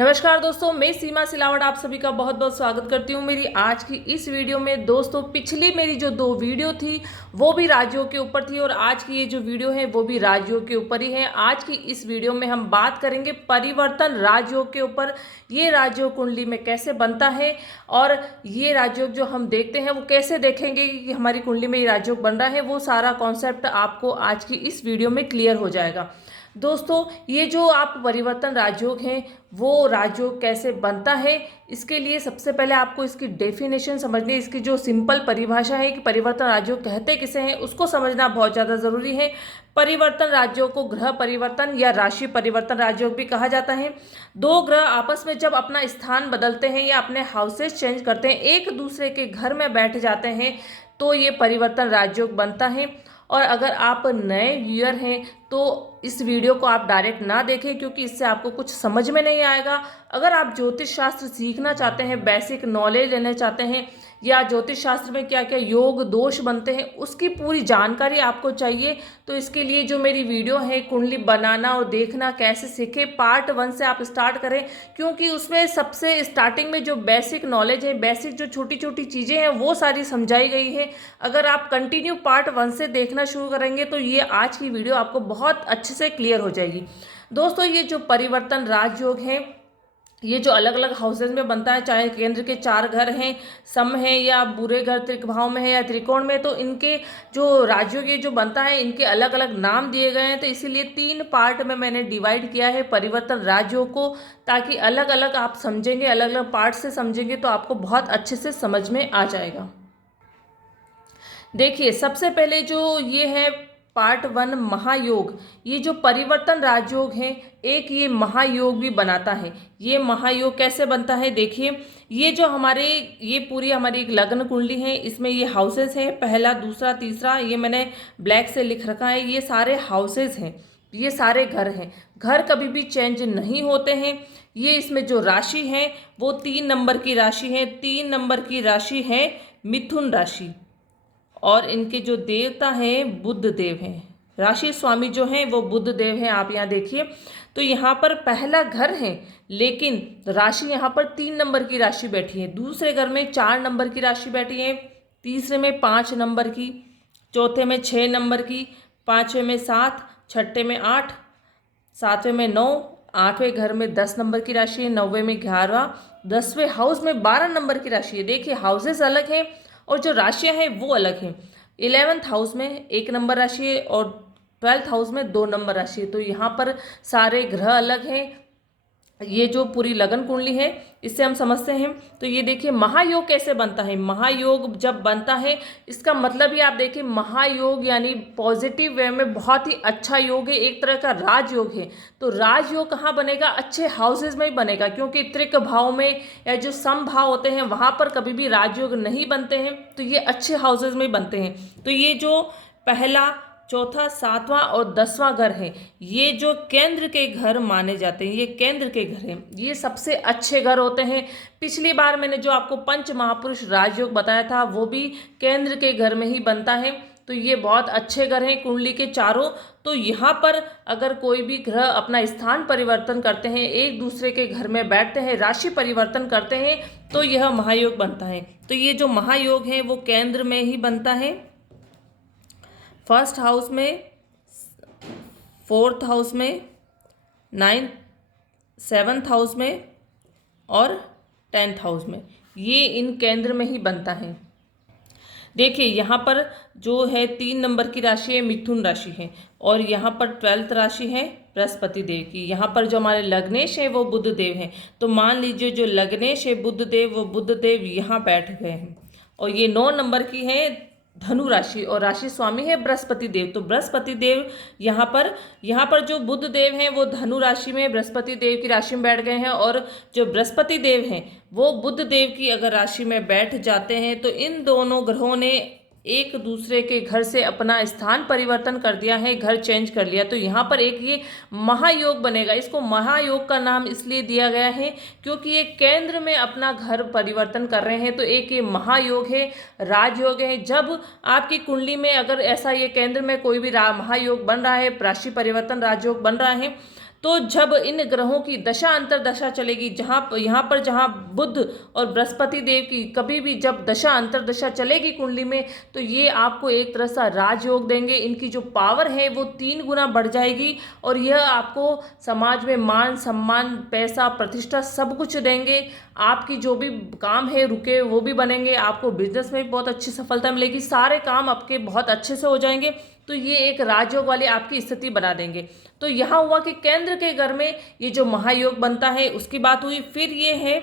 नमस्कार दोस्तों, मैं सीमा सिलावट आप सभी का बहुत बहुत स्वागत करती हूँ मेरी आज की इस वीडियो में। दोस्तों, पिछली मेरी जो 2 वीडियो थी वो भी राज्यों के ऊपर थी और आज की ये जो वीडियो है वो भी राज्यों के ऊपर ही है। आज की इस वीडियो में हम बात करेंगे परिवर्तन राजयोग के ऊपर। ये राजयोग कुंडली में कैसे बनता है और ये राजयोग जो हम देखते हैं वो कैसे देखेंगे कि हमारी कुंडली में ये राजयोग बन रहा है, वो सारा कॉन्सेप्ट आपको आज की इस वीडियो में क्लियर हो जाएगा। दोस्तों, ये जो आप परिवर्तन राजयोग हैं वो राजयोग कैसे बनता है, इसके लिए सबसे पहले आपको इसकी डेफिनेशन समझनी है। इसकी जो सिंपल परिभाषा है कि परिवर्तन राजयोग कहते किसे हैं, उसको समझना बहुत ज़्यादा ज़रूरी है। परिवर्तन राजयोग को ग्रह परिवर्तन या राशि परिवर्तन राजयोग भी कहा जाता है। 2 ग्रह आपस में जब अपना स्थान बदलते हैं या अपने हाउसेस चेंज करते हैं, एक दूसरे के घर में बैठ जाते हैं, तो ये परिवर्तन राजयोग बनता है। और अगर आप नए व्यूअर हैं तो इस वीडियो को आप डायरेक्ट ना देखें, क्योंकि इससे आपको कुछ समझ में नहीं आएगा। अगर आप ज्योतिष शास्त्र सीखना चाहते हैं, बेसिक नॉलेज लेना चाहते हैं, या ज्योतिष शास्त्र में क्या क्या योग दोष बनते हैं उसकी पूरी जानकारी आपको चाहिए, तो इसके लिए जो मेरी वीडियो है कुंडली बनाना और देखना कैसे सीखे, पार्ट 1 से आप स्टार्ट करें, क्योंकि उसमें सबसे स्टार्टिंग में जो बेसिक नॉलेज है, बेसिक जो छोटी छोटी चीज़ें हैं वो सारी समझाई गई है। अगर आप कंटिन्यू पार्ट 1 से देखना शुरू करेंगे तो ये आज की वीडियो आपको बहुत अच्छे से क्लियर हो जाएगी। दोस्तों, ये जो परिवर्तन राजयोग है ये जो अलग अलग हाउसेज में बनता है, चाहे केंद्र के 4 घर हैं, सम हैं, या बुरे घर त्रिभाव में है या त्रिकोण में, तो इनके जो राज्यों के जो बनता है इनके अलग अलग नाम दिए गए हैं। तो इसीलिए 3 पार्ट में मैंने डिवाइड किया है परिवर्तन राज्यों को, ताकि अलग अलग आप समझेंगे, अलग अलग पार्ट से समझेंगे तो आपको बहुत अच्छे से समझ में आ जाएगा। देखिए, सबसे पहले जो ये है पार्ट 1 महायोग। ये जो परिवर्तन राजयोग है एक ये महायोग भी बनाता है। ये महायोग कैसे बनता है, देखिए, ये जो हमारे ये पूरी हमारी एक लग्न कुंडली है, इसमें ये हाउसेस हैं, पहला दूसरा तीसरा, ये मैंने ब्लैक से लिख रखा है, ये सारे हाउसेस हैं, ये सारे घर हैं। घर कभी भी चेंज नहीं होते हैं। ये इसमें जो राशि है वो 3 नंबर की राशि है। 3 नंबर की राशि है मिथुन राशि, और इनके जो देवता हैं बुध देव हैं। राशि स्वामी जो हैं वो बुध देव हैं। आप यहाँ देखिए, तो यहाँ पर पहला घर है, लेकिन राशि यहाँ पर 3 नंबर की राशि बैठी है। दूसरे घर में 4 नंबर की राशि बैठी है, तीसरे में 5 नंबर की, चौथे में 6 नंबर की, 5वें में 7, छठे में 8, 7वें में 9, 8वें घर में 10 नंबर की राशि है, 9वें में 11, 10वें हाउस में 12 नंबर की राशि है। देखिए, हाउसेस अलग हैं और जो राशियां हैं वो अलग हैं। 11th हाउस में 1 नंबर राशि है और 12th हाउस में 2 नंबर राशि है। तो यहाँ पर सारे ग्रह अलग हैं। ये जो पूरी लगन कुंडली है इससे हम समझते हैं। तो ये देखिए महायोग कैसे बनता है। महायोग जब बनता है इसका मतलब ही आप देखिए, महायोग यानी पॉजिटिव वे में बहुत ही अच्छा योग है, एक तरह का राजयोग है। तो राजयोग कहाँ बनेगा, अच्छे हाउसेज में ही बनेगा, क्योंकि त्रिक भाव में या जो सम भाव होते हैं वहाँ पर कभी भी राजयोग नहीं बनते हैं, तो ये अच्छे हाउसेज में ही बनते हैं। तो ये जो पहला, चौथा, 7वां और 10वां घर है, ये जो केंद्र के घर माने जाते हैं, ये केंद्र के घर हैं, ये सबसे अच्छे घर होते हैं। पिछली बार मैंने जो आपको पंच महापुरुष राजयोग बताया था वो भी केंद्र के घर में ही बनता है। तो ये बहुत अच्छे घर हैं कुंडली के चारों। तो यहाँ पर अगर कोई भी ग्रह अपना स्थान परिवर्तन करते हैं, एक दूसरे के घर में बैठते हैं, राशि परिवर्तन करते हैं, तो यह महायोग बनता है। तो ये जो महायोग है वो केंद्र में ही बनता है, 1st हाउस में, 4th हाउस में, 9th, 7th हाउस में और 10th हाउस में, ये इन केंद्र में ही बनता है। देखिए, यहाँ पर जो है 3 नंबर की राशि है मिथुन राशि है, और यहाँ पर 12th राशि है बृहस्पति देव की। यहाँ पर जो हमारे लग्नेश है वो बुध देव हैं। तो मान लीजिए जो लग्नेश है बुध देव, वो बुध देव यहाँ बैठ गए हैं, और ये 9 नंबर की है धनु राशि, और राशि स्वामी है बृहस्पति देव। तो बृहस्पति देव यहाँ पर जो बुध देव हैं वो धनु राशि में बृहस्पति देव की राशि में बैठ गए हैं, और जो बृहस्पति देव हैं वो बुध देव की अगर राशि में बैठ जाते हैं तो इन दोनों ग्रहों ने एक दूसरे के घर से अपना स्थान परिवर्तन कर दिया है, घर चेंज कर लिया। तो यहाँ पर एक ये महायोग बनेगा। इसको महायोग का नाम इसलिए दिया गया है क्योंकि ये केंद्र में अपना घर परिवर्तन कर रहे हैं। तो एक ये महायोग है, राजयोग है। जब आपकी कुंडली में अगर ऐसा ये केंद्र में कोई भी महायोग बन रहा है, राशि परिवर्तन राजयोग बन रहा है, तो जब इन ग्रहों की दशा अंतरदशा चलेगी, जहाँ बुध और बृहस्पति देव की कभी भी जब दशा अंतरदशा चलेगी कुंडली में, तो ये आपको एक तरह से राजयोग देंगे। इनकी जो पावर है वो 3 गुना बढ़ जाएगी और यह आपको समाज में मान सम्मान, पैसा, प्रतिष्ठा सब कुछ देंगे। आपकी जो भी काम है रुके वो भी बनेंगे, आपको बिजनेस में भी बहुत अच्छी सफलता मिलेगी, सारे काम आपके बहुत अच्छे से हो जाएंगे। तो ये एक राजयोग वाली आपकी स्थिति बना देंगे। तो यहाँ हुआ कि केंद्र के घर में ये जो महायोग बनता है उसकी बात हुई। फिर ये है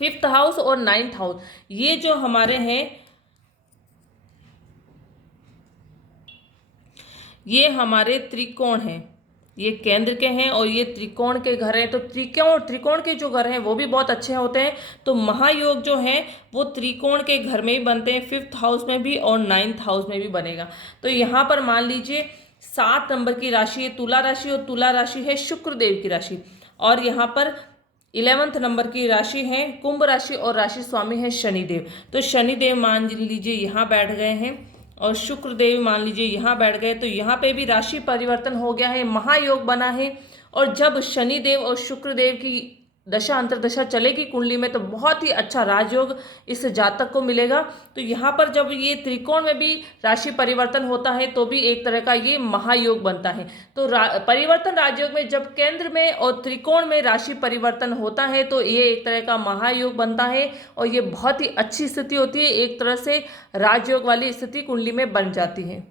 5th हाउस और 9th हाउस। ये जो हमारे हैं, ये हमारे त्रिकोण हैं, ये केंद्र के हैं और ये त्रिकोण के घर हैं। तो त्रिकोण के जो घर हैं वो भी बहुत अच्छे होते हैं। तो महायोग जो है वो त्रिकोण के घर में ही बनते हैं, 5th हाउस में भी और 9th हाउस में भी बनेगा। तो यहाँ पर मान लीजिए 7 नंबर की राशि है तुला राशि और तुला राशि है शुक्र देव की राशि, और यहाँ पर 11th नंबर की राशि है कुंभ राशि और राशि स्वामी है शनिदेव। तो शनिदेव मान लीजिए यहाँ बैठ गए हैं और शुक्र देव मान लीजिए यहाँ बैठ गए। तो यहाँ पे भी राशि परिवर्तन हो गया है, महायोग बना है। और जब शनि देव और शुक्र देव की दशा अंतरदशा चलेगी कुंडली में तो बहुत ही अच्छा राजयोग इस जातक को मिलेगा। तो यहाँ पर जब ये त्रिकोण में भी राशि परिवर्तन होता है तो भी एक तरह का ये महायोग बनता है। तो परिवर्तन राजयोग में जब केंद्र में और त्रिकोण में राशि परिवर्तन होता है तो ये एक तरह का महायोग बनता है और ये बहुत ही अच्छी स्थिति होती है, एक तरह से राजयोग वाली स्थिति कुंडली में बन जाती है।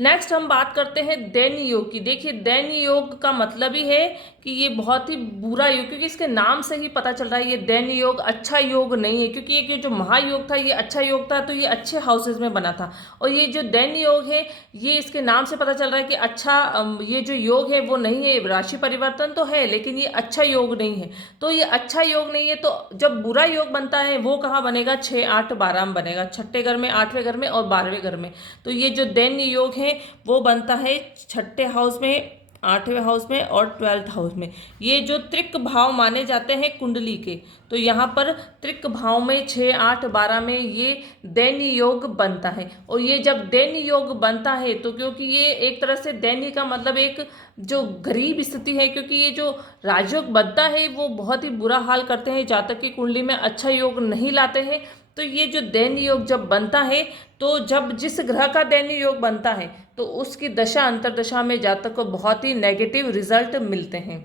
नेक्स्ट हम बात करते हैं दैन्य योग की। देखिए दैन्य योग का मतलब ही है कि ये बहुत ही बुरा योग, क्योंकि इसके नाम से ही पता चल रहा है ये दैन्य योग अच्छा योग नहीं है। क्योंकि ये जो महायोग था ये अच्छा योग था, तो ये अच्छे हाउसेज में बना था। और ये जो दैन्य योग है ये इसके नाम से पता चल रहा है कि अच्छा ये जो योग है वो नहीं है, राशि परिवर्तन तो है लेकिन ये अच्छा योग नहीं है। तो ये अच्छा योग नहीं है, तो जब बुरा योग बनता है वो कहाँ बनेगा, 6, 8, 12 में बनेगा, 6ठे घर में, 8वें घर में और 12वें घर में। तो ये जो दैन्य योग है वो बनता है 6ठे हाउस में, 8वें हाउस में और 12th हाउस में। ये जो त्रिक भाव माने जाते हैं कुंडली के, तो यहाँ पर त्रिक भाव में 6, 8, 12 में ये दैन्य योग बनता है। और ये जब दैन्य योग बनता है तो क्योंकि ये एक तरह से दैन्य का मतलब एक जो गरीब स्थिति है, क्योंकि ये जो राजयोग बनता है वो बहुत ही बुरा हाल करते हैं, जातक की कुंडली में अच्छा योग नहीं लाते हैं। तो ये जो दैन्य योग जब बनता है तो जब जिस ग्रह का दैन्य योग बनता है तो उसकी दशा अंतरदशा में जातक को बहुत ही नेगेटिव रिजल्ट मिलते हैं।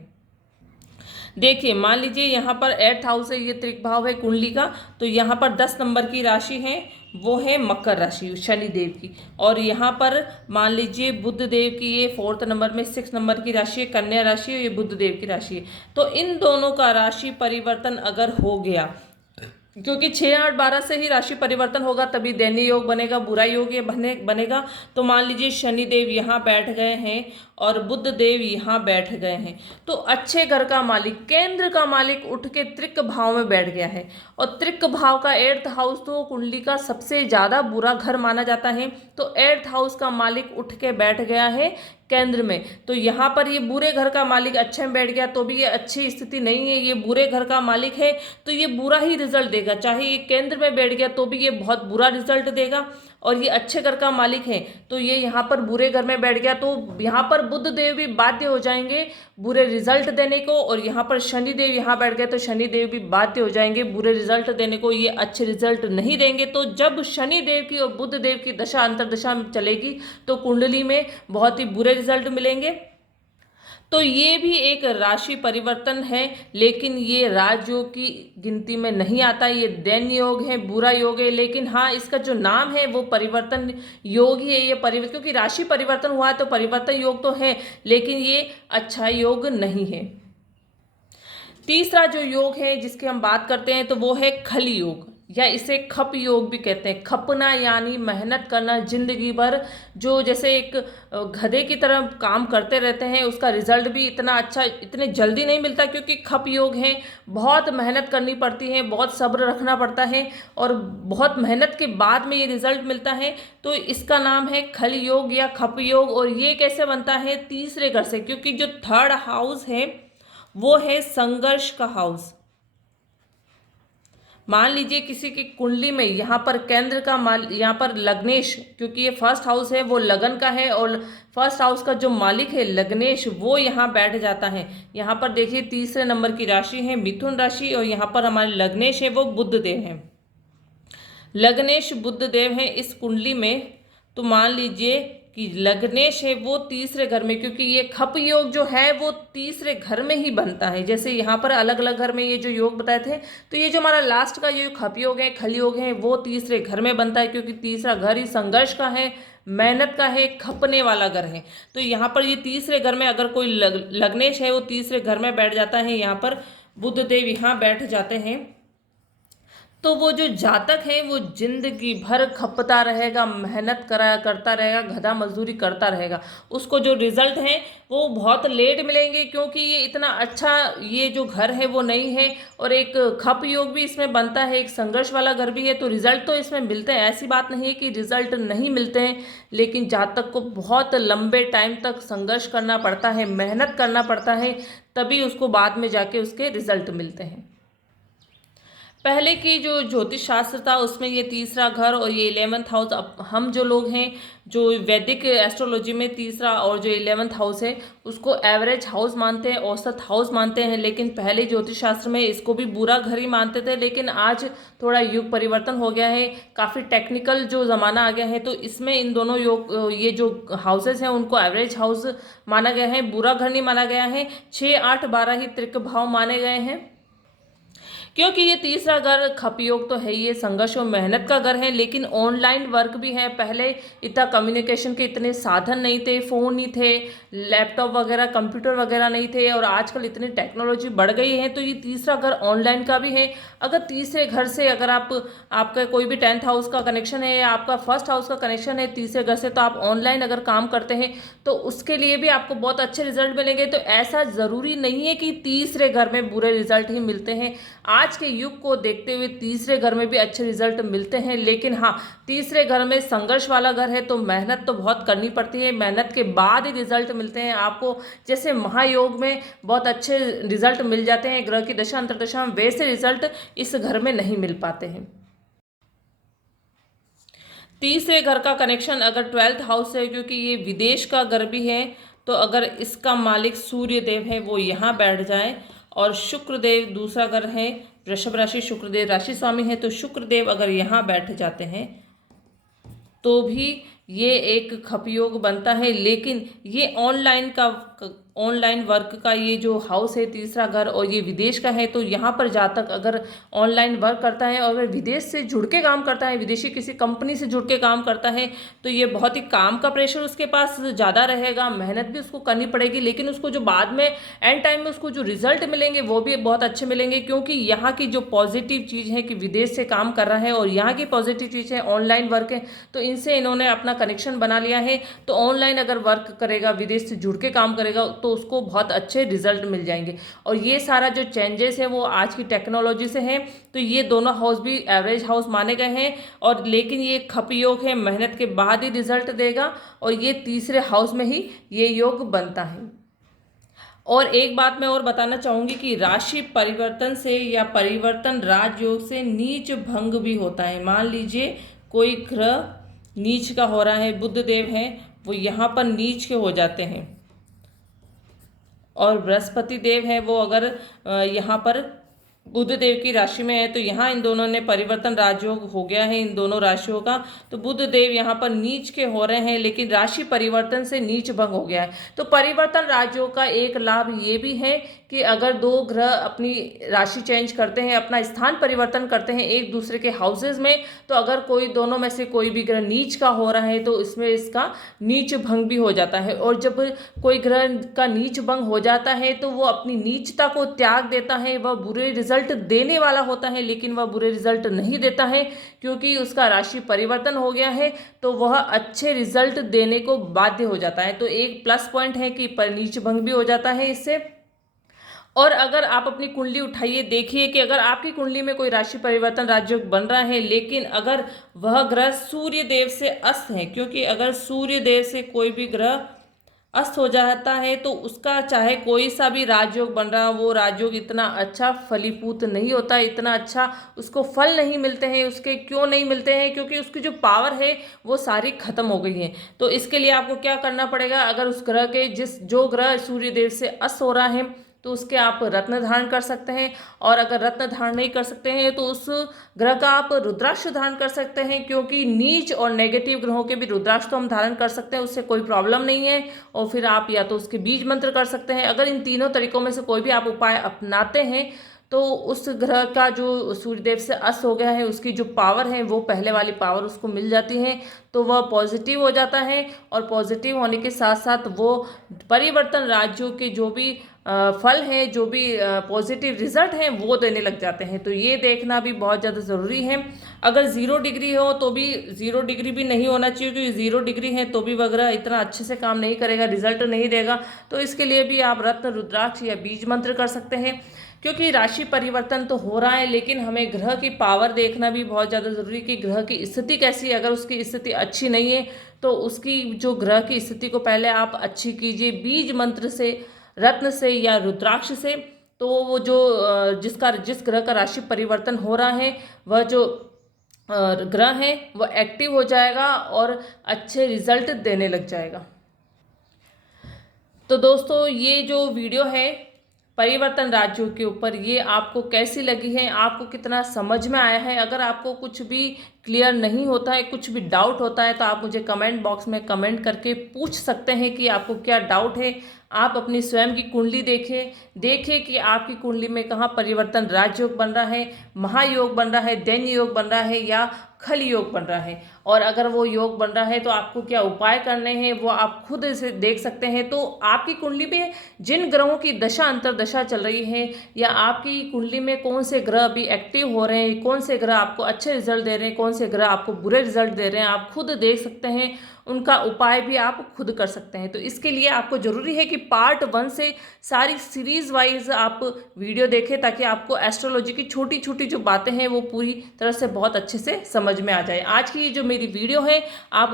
देखिए मान लीजिए यहाँ पर 8th हाउस है, ये त्रिक भाव है कुंडली का। तो यहाँ पर 10 नंबर की राशि है वो है मकर राशि शनि देव की, और यहाँ पर मान लीजिए बुध देव की ये 4th नंबर में 6 नंबर की राशि है कन्या राशि है, ये बुध देव की राशि है। तो इन दोनों का राशि परिवर्तन अगर हो गया, क्योंकि 6, 8, 12 से ही राशि परिवर्तन होगा तभी दैन्य योग बनेगा, बुरा योग ये बनेगा। तो मान लीजिए शनि देव यहाँ बैठ गए हैं और बुध देव यहाँ बैठ गए हैं, तो अच्छे घर का मालिक, केंद्र का मालिक उठ के त्रिक भाव में बैठ गया है। और त्रिक भाव का 8th हाउस तो कुंडली का सबसे ज़्यादा बुरा घर माना जाता है। तो 8th हाउस का मालिक उठ के बैठ गया है केंद्र में। तो यहाँ पर ये बुरे घर का मालिक अच्छे में बैठ गया तो भी ये अच्छी स्थिति नहीं है, ये बुरे घर का मालिक है तो ये बुरा ही रिजल्ट देगा। चाहे ये केंद्र में बैठ गया तो भी ये बहुत बुरा रिजल्ट देगा। और ये अच्छे घर का मालिक है तो ये यहाँ पर बुरे घर में बैठ गया तो यहाँ पर बुध देव भी बाध्य हो जाएंगे बुरे रिजल्ट देने को, और यहाँ पर शनि देव यहाँ बैठ गए तो शनि देव भी बाध्य हो जाएंगे बुरे रिजल्ट देने को, ये अच्छे रिजल्ट नहीं देंगे। तो जब शनि देव की और बुध देव की दशा अंतरदशा चलेगी तो कुंडली में बहुत ही बुरे रिजल्ट मिलेंगे। तो ये भी एक राशि परिवर्तन है, लेकिन ये राजयोग की गिनती में नहीं आता, ये दैन्य योग है, बुरा योग है। लेकिन हाँ इसका जो नाम है वो परिवर्तन योग ही है, ये परिवर्तन, क्योंकि राशि परिवर्तन हुआ है तो परिवर्तन योग तो है लेकिन ये अच्छा योग नहीं है। तीसरा जो योग है जिसकी हम बात करते हैं तो वो है खल योग, या इसे खप योग भी कहते हैं। खपना यानी मेहनत करना जिंदगी भर, जो जैसे एक गधे की तरह काम करते रहते हैं उसका रिजल्ट भी इतना अच्छा इतने जल्दी नहीं मिलता, क्योंकि खप योग है, बहुत मेहनत करनी पड़ती है, बहुत सब्र रखना पड़ता है और बहुत मेहनत के बाद में ये रिजल्ट मिलता है। तो इसका नाम है खल योग या खप योग। और ये कैसे बनता है, तीसरे घर से, क्योंकि जो 3rd हाउस है वो है संघर्ष का हाउस। मान लीजिए किसी की कुंडली में यहाँ पर केंद्र का यहाँ पर लग्नेश, क्योंकि ये फर्स्ट हाउस है वो लगन का है और फर्स्ट हाउस का जो मालिक है लग्नेश वो यहाँ बैठ जाता है। यहाँ पर देखिए तीसरे नंबर की राशि है मिथुन राशि और यहाँ पर हमारे लग्नेश है वो बुध देव है। लग्नेश बुध देव है इस कुंडली में, तो मान लीजिए कि लग्नेश है वो तीसरे घर में, क्योंकि ये खप योग जो है वो तीसरे घर में ही बनता है। जैसे यहाँ पर अलग अलग घर में ये जो योग बताए थे, तो ये जो हमारा लास्ट का ये खप योग है खल योग है वो तीसरे घर में बनता है, क्योंकि तीसरा घर ही संघर्ष का है, मेहनत का है, खपने वाला घर है। तो यहाँ पर ये तीसरे घर में अगर कोई लग्नेश है वो तीसरे घर में बैठ जाता है, यहाँ पर बुध देव यहाँ बैठ जाते हैं, तो वो जो जातक है वो जिंदगी भर खपता रहेगा, मेहनत करता रहेगा, गधा मजदूरी करता रहेगा। उसको जो रिजल्ट है वो बहुत लेट मिलेंगे, क्योंकि ये इतना अच्छा ये जो घर है वो नहीं है और एक खप योग भी इसमें बनता है, एक संघर्ष वाला घर भी है। तो रिजल्ट तो इसमें मिलते हैं, ऐसी बात नहीं है कि रिजल्ट नहीं मिलते हैं, लेकिन जातक को बहुत लंबे टाइम तक संघर्ष करना पड़ता है, मेहनत करना पड़ता है, तभी उसको बाद में जाके उसके रिजल्ट मिलते हैं। पहले की जो ज्योतिष शास्त्र था उसमें ये तीसरा घर और ये 11th हाउस, अब हम जो लोग हैं जो वैदिक एस्ट्रोलॉजी में तीसरा और जो 11th हाउस है उसको एवरेज हाउस मानते हैं, औसत हाउस मानते हैं। लेकिन पहले ज्योतिष शास्त्र में इसको भी बुरा घर ही मानते थे, लेकिन आज थोड़ा युग परिवर्तन हो गया है, काफ़ी टेक्निकल जो ज़माना आ गया है, तो इसमें इन दोनों ये जो हाउसेस हैं उनको एवरेज हाउस माना गया है, बुरा घर नहीं माना गया है। 6, 8, 12 ही त्रिक भाव माने गए हैं, क्योंकि ये तीसरा घर खप योग तो है, ये संघर्ष और मेहनत का घर है, लेकिन ऑनलाइन वर्क भी है। पहले इतना कम्युनिकेशन के इतने साधन नहीं थे, फ़ोन नहीं थे, लैपटॉप वगैरह कंप्यूटर वगैरह नहीं थे, और आजकल इतनी टेक्नोलॉजी बढ़ गई है, तो ये तीसरा घर ऑनलाइन का भी है। अगर तीसरे घर से अगर आपका कोई भी 10th हाउस का कनेक्शन है या आपका फर्स्ट हाउस का कनेक्शन है तीसरे घर से, तो आप ऑनलाइन अगर काम करते हैं तो उसके लिए भी आपको बहुत अच्छे रिजल्ट मिलेंगे। तो ऐसा ज़रूरी नहीं है कि तीसरे घर में बुरे रिजल्ट ही मिलते हैं। आज के युग को देखते हुए तीसरे घर में भी अच्छे रिजल्ट मिलते हैं, लेकिन हाँ, तीसरे घर में संघर्ष वाला घर है तो मेहनत तो बहुत करनी पड़ती है, मेहनत के बाद ही रिजल्ट मिलते हैं आपको। जैसे महायोग में बहुत अच्छे रिजल्ट मिल जाते हैं ग्रह की दशा अंतर्दशा में, वैसे रिजल्ट इस घर में नहीं मिल पाते हैं। तीसरे घर का कनेक्शन अगर 12th हाउस है, क्योंकि ये विदेश का घर भी है, तो अगर इसका मालिक सूर्य देव है वो यहाँ बैठ जाए और शुक्र देव दूसरा घर है वृषभ राशि, शुक्र देव राशि स्वामी है, तो शुक्र देव अगर यहाँ बैठ जाते हैं तो भी ये एक खप योग बनता है। लेकिन ये ऑनलाइन वर्क का ये जो हाउस है तीसरा घर और ये विदेश का है, तो यहाँ पर जातक अगर ऑनलाइन वर्क करता है और अगर विदेश से जुड़ के काम करता है, विदेशी किसी कंपनी से जुड़ के काम करता है, तो ये बहुत ही काम का प्रेशर उसके पास ज़्यादा रहेगा, मेहनत भी उसको करनी पड़ेगी, लेकिन उसको जो बाद में एंड टाइम में उसको जो रिजल्ट मिलेंगे वो भी बहुत अच्छे मिलेंगे। क्योंकि यहाँ की जो पॉजिटिव चीज़ है कि विदेश से काम कर रहा है और यहाँ की पॉजिटिव चीज़ है ऑनलाइन वर्क है, तो इनसे इन्होंने अपना कनेक्शन बना लिया है। तो ऑनलाइन अगर वर्क करेगा, विदेश से जुड़ के काम करेगा, तो उसको बहुत अच्छे रिजल्ट मिल जाएंगे। और ये सारा जो चेंजेस है वो आज की टेक्नोलॉजी से है। तो ये दोनों हाउस भी एवरेज हाउस माने गए हैं, और लेकिन ये खप योग है, मेहनत के बाद ही रिजल्ट देगा, और ये तीसरे हाउस में ही ये योग बनता है। और एक बात मैं और बताना चाहूँगी कि राशि परिवर्तन से या परिवर्तन राजयोग से नीच भंग भी होता है। मान लीजिए कोई ग्रह नीच का हो रहा है, बुध देव है वो यहाँ पर नीच के हो जाते हैं, और बृहस्पति देव है वो अगर यहाँ पर बुध देव की राशि में है, तो यहाँ इन दोनों ने परिवर्तन राजयोग हो गया है इन दोनों राशियों का। तो बुध देव यहाँ पर नीच के हो रहे हैं, लेकिन राशि परिवर्तन से नीच भंग हो गया है। तो परिवर्तन राजयोग का एक लाभ ये भी है कि अगर दो ग्रह अपनी राशि चेंज करते हैं, अपना स्थान परिवर्तन करते हैं एक दूसरे के हाउसेज में, तो अगर कोई दोनों में से कोई भी ग्रह नीच का हो रहा है तो इसमें इसका नीच भंग भी हो जाता है। और जब कोई ग्रह का नीच भंग हो जाता है तो वो अपनी नीचता को त्याग देता है, वह बुरे रिजल्ट देने वाला होता है लेकिन वह बुरे रिजल्ट नहीं देता है, क्योंकि उसका राशि परिवर्तन हो गया है, तो वह अच्छे रिजल्ट देने को बाध्य हो जाता है। तो एक प्लस पॉइंट है कि नीच भंग भी हो जाता है इससे। और अगर आप अपनी कुंडली उठाइए, देखिए कि अगर आपकी कुंडली में कोई राशि परिवर्तन राजयोग बन रहा है, लेकिन अगर वह ग्रह सूर्य देव से अस्त है, क्योंकि अगर सूर्य देव से कोई भी ग्रह अस्त हो जाता है तो उसका चाहे कोई सा भी राजयोग बन रहा, वो राजयोग इतना अच्छा फलीभूत नहीं होता, इतना अच्छा उसको फल नहीं मिलते हैं। उसके क्यों नहीं मिलते हैं? क्योंकि उसकी जो पावर है वो सारी खत्म हो गई है। तो इसके लिए आपको क्या करना पड़ेगा, अगर उस ग्रह के जो ग्रह सूर्यदेव से अस्त हो रहा है तो उसके आप रत्न धारण कर सकते हैं। और अगर रत्न धारण नहीं कर सकते हैं तो उस ग्रह का आप रुद्राक्ष धारण कर सकते हैं, क्योंकि नीच और नेगेटिव ग्रहों के भी रुद्राक्ष तो हम धारण कर सकते हैं, उससे कोई प्रॉब्लम नहीं है। और फिर आप या तो उसके बीज मंत्र कर सकते हैं। अगर इन तीनों तरीकों में से कोई भी आप उपाय अपनाते हैं तो उस ग्रह का जो सूर्यदेव से अस्त हो गया है उसकी जो पावर है वो पहले वाली पावर उसको मिल जाती है, तो वह पॉजिटिव हो जाता है। और पॉजिटिव होने के साथ साथ वो परिवर्तन राज्यों के जो भी फल हैं, जो भी पॉजिटिव रिजल्ट हैं वो देने लग जाते हैं। तो ये देखना भी बहुत ज़्यादा ज़रूरी है। अगर 0 डिग्री हो तो भी, 0 डिग्री भी नहीं होना चाहिए, क्योंकि 0 डिग्री है तो भी वह ग्रह इतना अच्छे से काम नहीं करेगा, रिजल्ट नहीं देगा। तो इसके लिए भी आप रत्न, रुद्राक्ष या बीज मंत्र कर सकते हैं। क्योंकि राशि परिवर्तन तो हो रहा है, लेकिन हमें ग्रह की पावर देखना भी बहुत ज़्यादा ज़रूरी कि ग्रह की स्थिति कैसी है। अगर उसकी स्थिति अच्छी नहीं है तो उसकी जो ग्रह की स्थिति को पहले आप अच्छी कीजिए बीज मंत्र से, रत्न से या रुद्राक्ष से। तो वो जो जिस ग्रह का राशि परिवर्तन हो रहा है वह जो ग्रह है वो एक्टिव हो जाएगा और अच्छे रिजल्ट देने लग जाएगा। तो दोस्तों ये जो वीडियो है परिवर्तन राज्यों के ऊपर, ये आपको कैसी लगी है, आपको कितना समझ में आया है? अगर आपको कुछ भी क्लियर नहीं होता है, कुछ भी डाउट होता है तो आप मुझे कमेंट बॉक्स में कमेंट करके पूछ सकते हैं कि आपको क्या डाउट है। आप अपनी स्वयं की कुंडली देखें कि आपकी कुंडली में कहाँ परिवर्तन राजयोग बन रहा है, महायोग बन रहा है, दैन्य योग बन रहा है या खल योग बन रहा है। और अगर वो योग बन रहा है तो आपको क्या उपाय करने हैं वो आप खुद इसे देख सकते हैं। तो आपकी कुंडली में जिन ग्रहों की दशा अंतर्दशा चल रही है या आपकी कुंडली में कौन से ग्रह अभी एक्टिव हो रहे हैं, कौन से ग्रह आपको अच्छे रिजल्ट दे रहे हैं, कौन से ग्रह आपको बुरे रिजल्ट दे रहे हैं, आप खुद देख सकते हैं। उनका उपाय भी आप खुद कर सकते हैं। तो इसके लिए आपको ज़रूरी है कि पार्ट 1 से सारी सीरीज़ वाइज आप वीडियो देखें, ताकि आपको एस्ट्रोलॉजी की छोटी छोटी जो बातें हैं वो पूरी तरह से बहुत अच्छे से समझ में आ जाए। आज की जो मेरी वीडियो है आप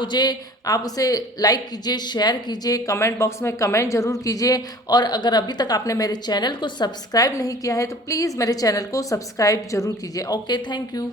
उसे लाइक कीजिए, शेयर कीजिए, कमेंट बॉक्स में कमेंट जरूर कीजिए। और अगर अभी तक आपने मेरे चैनल को सब्सक्राइब नहीं किया है तो प्लीज़ मेरे चैनल को सब्सक्राइब जरूर कीजिए। Okay, thank you.